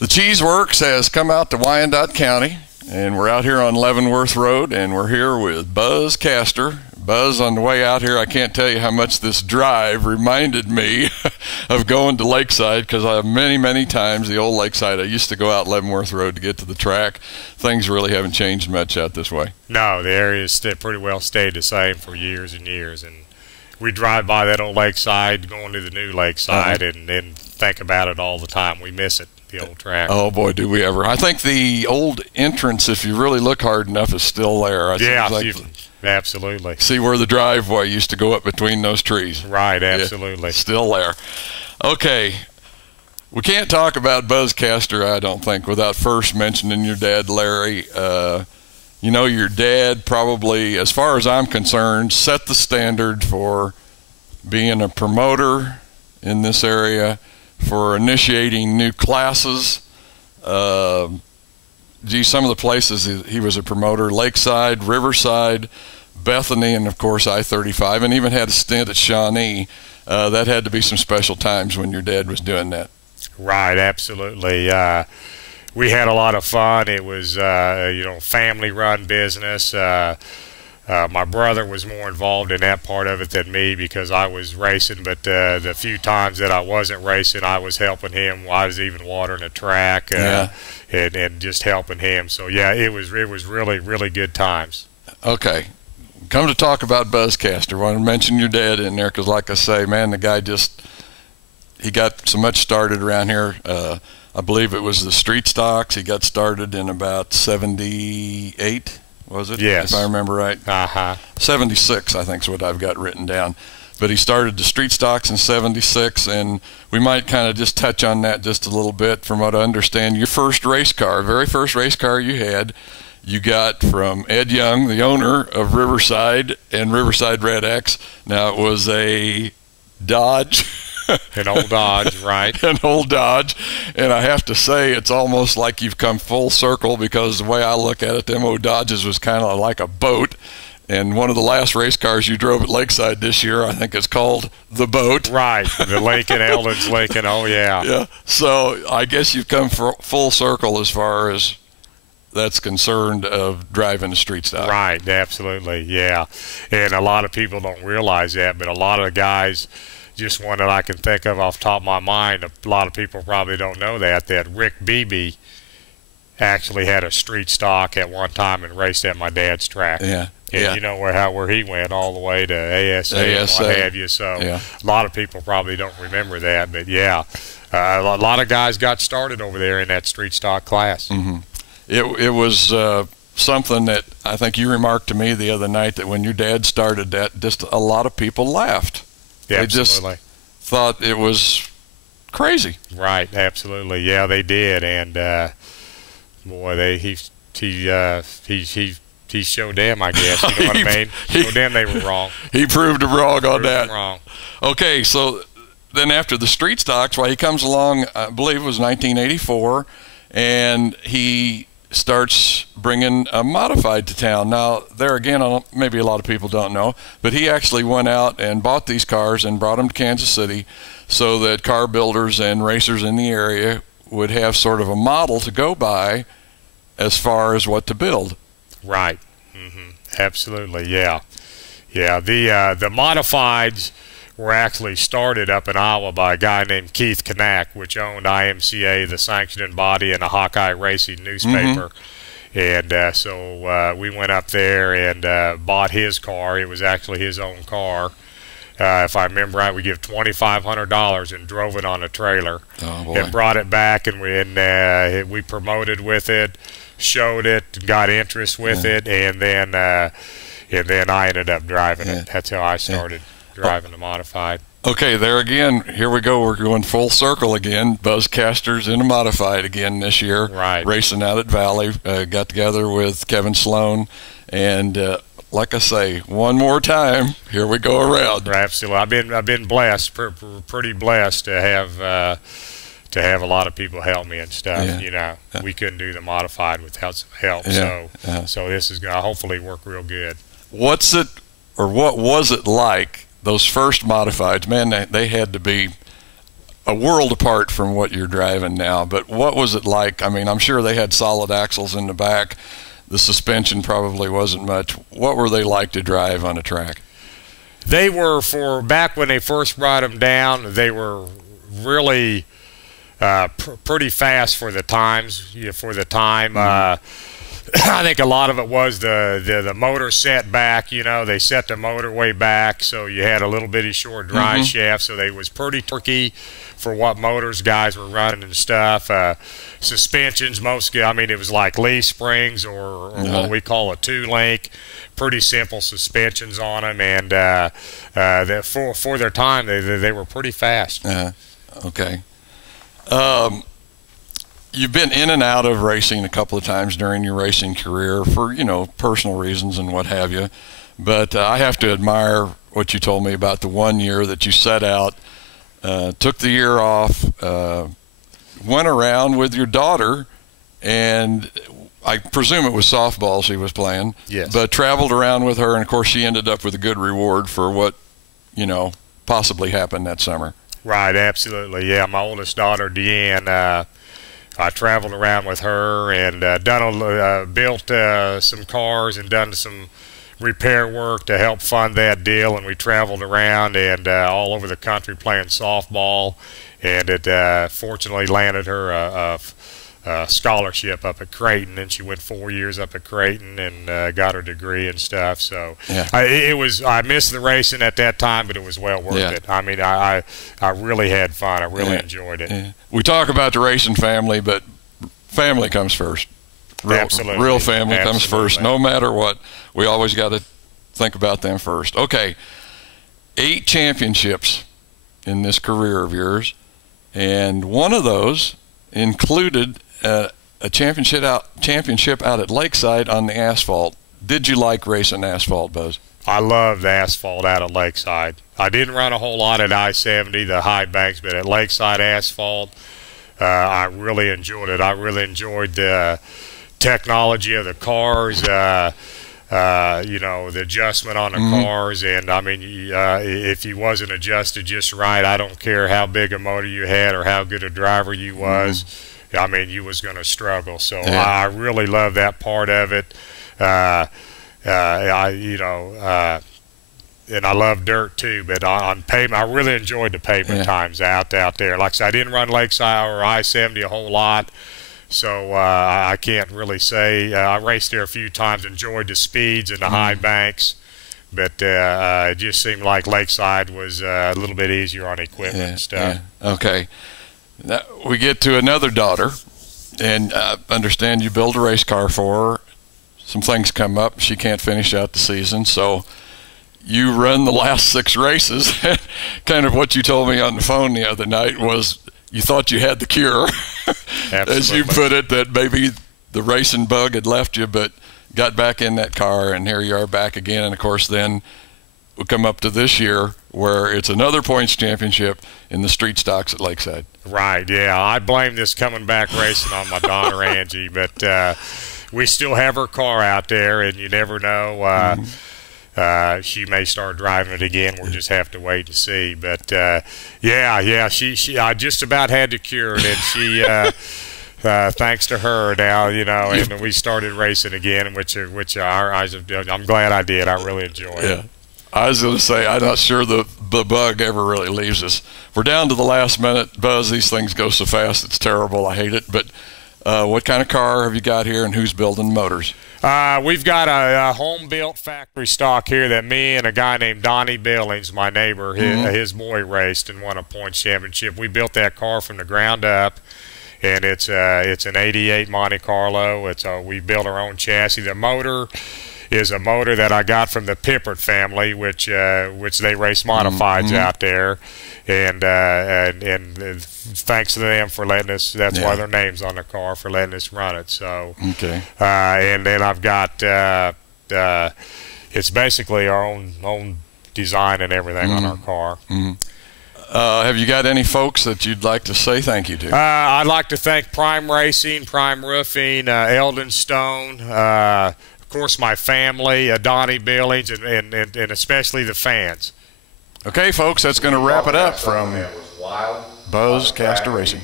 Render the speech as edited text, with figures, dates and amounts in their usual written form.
The Cheese Works has come out to Wyandotte County, and we're out here on Leavenworth Road, and we're here with Buzz Castor. Buzz, on the way out here, I can't tell you how much this drive reminded me of going to Lakeside, because I have many times the old Lakeside. I used to go out Leavenworth Road to get to the track. Things really haven't changed much out this way. No, the area's pretty well stayed the same for years and years, and we drive by that old Lakeside going to the new Lakeside and then think about it all the time. We miss it. The old track. Oh boy, do we ever. I think the old entrance, if you really look hard enough, is still there. Yeah, absolutely. See where the driveway used to go up between those trees. Right, absolutely. Yeah, still there. Okay, we can't talk about Buzz Castor, I don't think, without first mentioning your dad, Larry. You know, your dad probably, as far as I'm concerned, set the standard for being a promoter in this area, for initiating new classes. Some of the places he was a promoter: Lakeside, Riverside, Bethany, and of course I-35, and even had a stint at Shawnee. That had to be some special times when your dad was doing that. Right, absolutely. We had a lot of fun. It was, family-run business. My brother was more involved in that part of it than me because I was racing, but the few times that I wasn't racing, I was helping him. I was even watering the track and just helping him. So, yeah, it was really good times. Okay. Come to talk about Buzz Castor. I want to mention your dad in there because, like I say, man, the guy he got so much started around here. I believe it was the street stocks. He got started in about 78. Was it? Yes. If I remember right. 76, I think, is what I've got written down. But he started the street stocks in 76, and we might kind of just touch on that just a little bit. From what I understand, your first race car, very first race car you had, you got from Ed Young, the owner of Riverside and Riverside Red X. Now, it was a Dodge. An old Dodge, right? An old Dodge. And I have to say, it's almost like you've come full circle, because the way I look at it, them old Dodges was kind of like a boat. And one of the last race cars you drove at Lakeside this year, I think, is called the Boat. Right, the Lincoln, Eldon's Lincoln, oh yeah. Yeah, so I guess you've come full circle as far as that's concerned of driving a street stock. Right, absolutely, yeah. And a lot of people don't realize that, but a lot of the guys, just one that I can think of off the top of my mind, a lot of people probably don't know that Rick Beebe actually had a street stock at one time and raced at my dad's track. Yeah. And yeah. you know where he went all the way to ASA and what have you. So yeah. A lot of people probably don't remember that, but yeah, a lot of guys got started over there in that street stock class. Mm-hmm. It was something that I think you remarked to me the other night, that when your dad started that, just a lot of people laughed. Yeah, they just thought it was crazy. Right, absolutely. Yeah, they did, and boy, he showed them, I guess. You know what I mean? Showed them they were wrong. He proved them wrong on that. Wrong. Okay, so then after the street stocks, he comes along, I believe it was 1984, and he starts bringing a modified to town. Now, there again, maybe a lot of people don't know, but he actually went out and bought these cars and brought them to Kansas City so that car builders and racers in the area would have sort of a model to go by as far as what to build. Right. Absolutely, yeah. Yeah, the modifieds were actually started up in Iowa by a guy named Keith Kanak, which owned IMCA, the sanctioning body, and a Hawkeye Racing newspaper. And so we went up there and bought his car. It was actually his own car. If I remember right, we gave $2,500 and drove it on a trailer. Oh, boy. And brought it back, and we promoted with it, showed it, got interest with it, and then I ended up driving it. That's how I started driving the modified. Okay, there again, here we go. We're going full circle again. Buzz Castor's in a modified again this year. Right. Racing out at Valley. Got together with Kevin Sloan. And like I say, one more time, here we go around. Absolutely. I've been blessed, pretty blessed to have a lot of people help me and stuff. Yeah. You know, we couldn't do the modified without some help. Yeah. So this is going to hopefully work real good. What was it like, those first modifieds? Man, they had to be a world apart from what you're driving now. But what was it like? I mean, I'm sure they had solid axles in the back. The suspension probably wasn't much. What were they like to drive on a track? They were, for back when they first brought them down, they were really pretty fast for the times. For the time, I think a lot of it was the motor set back. You know, they set the motor way back, so you had a little bitty short drive shaft. So they was pretty tricky for what motors guys were running and stuff. Suspensions, I mean, it was like leaf springs or what we call a two-link. Pretty simple suspensions on them, and for their time, they were pretty fast. Okay. You've been in and out of racing a couple of times during your racing career for, you know, personal reasons and what have you. But I have to admire what you told me about the 1 year that you set out, took the year off, went around with your daughter, and I presume it was softball she was playing. Yes. But traveled around with her, and of course she ended up with a good reward for what, you know, possibly happened that summer. Right, absolutely. Yeah, my oldest daughter, Deanne, I traveled around with her and built some cars and done some repair work to help fund that deal, and we traveled around and all over the country playing softball, and it fortunately landed her a scholarship up at Creighton, and she went 4 years up at Creighton and got her degree and stuff. So yeah. I missed the racing at that time, but it was well worth it. I mean, I really had fun. I really enjoyed it. Yeah. We talk about the racing family, but family comes first. Absolutely. Real family comes first. No matter what, we always got to think about them first. Okay, 8 championships in this career of yours, and one of those included a championship out at Lakeside on the asphalt. Did you like racing asphalt, Buzz? I loved asphalt out at Lakeside. I didn't run a whole lot at I-70, the high banks, but at Lakeside asphalt, I really enjoyed it. I really enjoyed the technology of the cars, you know, the adjustment on the cars, and I mean, if you wasn't adjusted just right, I don't care how big a motor you had or how good a driver you was, I mean, you was going to struggle. So I really love that part of it. And I love dirt too, but on pavement, I really enjoyed the pavement times out there. Like I said, I didn't run Lakeside or I-70 a whole lot, so I can't really say. I raced there a few times, enjoyed the speeds and the high banks, but it just seemed like Lakeside was a little bit easier on equipment and stuff. Okay. Now we get to another daughter, and understand you build a race car for her. Some things come up. She can't finish out the season, so you run the last 6 races. Kind of what you told me on the phone the other night was you thought you had the cure, as you put it, that maybe the racing bug had left you, but got back in that car, and here you are back again. And, of course, then we'll come up to this year where it's another points championship in the street stocks at Lakeside. Right, yeah. I blame this coming back racing on my daughter, Angie, but we still have her car out there, and you never know. She may start driving it again. We'll just have to wait and see. But she I just about had to cure it, and she thanks to her now, you know, and we started racing again, which I'm glad I did. I really enjoyed it. I was going to say, I'm not sure the bug ever really leaves us. We're down to the last minute, Buzz. These things go so fast, it's terrible. I hate it. But what kind of car have you got here, and who's building motors? We've got a home-built factory stock here that me and a guy named Donnie Billings, my neighbor, his boy raced and won a points championship. We built that car from the ground up, and it's an '88 Monte Carlo. We built our own chassis. The motor is a motor that I got from the Pippert family, which they race modifieds out there, and thanks to them for letting us. That's why their name's on the car, for letting us run it. So and then I've got it's basically our own design and everything on our car. Have you got any folks that you'd like to say thank you to? I'd like to thank Prime Racing, Prime Roofing, Eldon Stone, of course my family, Donnie Billings, and especially the fans. Okay, folks, that's going to wrap it up from Buzz Caster Racing.